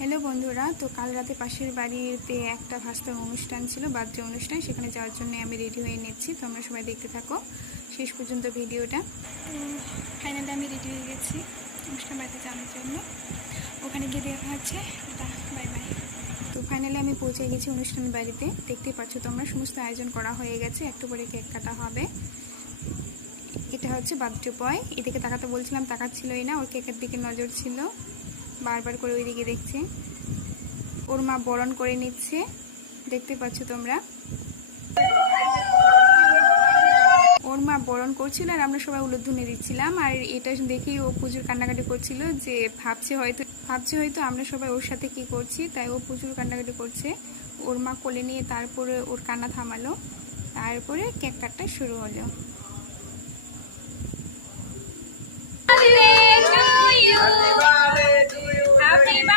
Hello বন্ধুরা, তো কাল রাতে পাশের বাড়িতে একটা ভাস্তার অনুষ্ঠান ছিল, বার্থডে অনুষ্ঠান। সেখানে যাওয়ার জন্য আমি রেডি হয়ে নিচ্ছি। তোমরা সবাই দেখতে থাকো শেষ পর্যন্ত ভিডিওটা। তো ফাইনালি আমি রেডি হয়ে গেছি অনুষ্ঠান বাড়িতে যাওয়ার জন্য। ওখানে গিয়ে দেখা হচ্ছে, বাই বাই। তো ফাইনালি আমি পৌঁছে গেছি অনুষ্ঠান বাড়িতে। দেখতেই পাচ্ছ তোমরা, সমস্ত আয়োজন করা হয়ে গেছে। একটু পরে কেক কাটা হবে। এটা হচ্ছে বার্থডে বয়। এদিকে তাকাতে বলছিলাম, তাকাচ্ছিলই না। ওর কেকের দিকে নজর ছিল, বারবার করে ওই দিকে দেখছে। ওর মা বরণ করে নিচ্ছে, দেখতে পাচ্ছ তোমরা। ওর মা বরণ করছিল আর আমরা সবাই উলুধ্বনি দিচ্ছিলাম। আর এটা দেখেই ও প্রচুর কান্নাকাটি করছিল, যে ভাবছে হয়তো আমরা সবাই ওর সাথে কি করছি, তাই ও প্রচুর কান্নাকাটি করছে। ওর মা কোলে নিয়ে তারপরে ওর কান্না থামালো, তারপরে কেক কাটটা শুরু হলো।